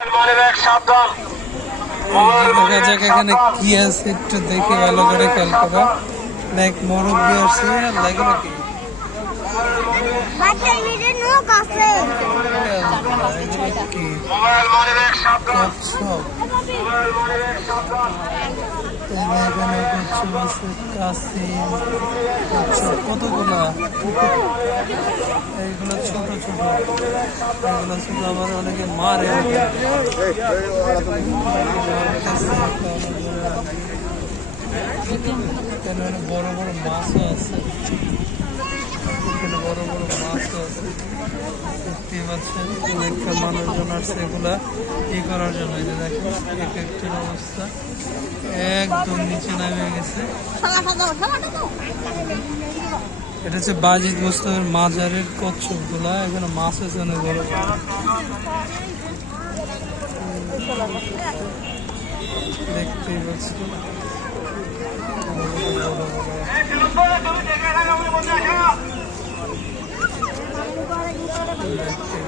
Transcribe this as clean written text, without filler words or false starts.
দেখা যাক এখানে কি আছে একটু দেখে ভালো করে খেয়াল করা। লাইক মুরব্বি আসছে আর লাগে নাকি কতগুলা এইগুলো ছোট ছোট, এগুলো ছোট আবার অনেকে মারে। এখানে অনেক বড় বড় মাছও আছে, এখানে বড় বড় মাছও আছে দেখতেই পাচ্ছেন। অনেকটা মানুষজন আসছে এগুলা ই করার জন্য। এই যে দেখেন এক একটার অবস্থা একদম নিচে নামে গেছে। এটা হচ্ছে বাজিদ মোস্তফার মাজারের কচ্ছপ গুলা। এখানে মাছ আছে অনেক বড় বড়, দেখতেই পাচ্ছি দেখতে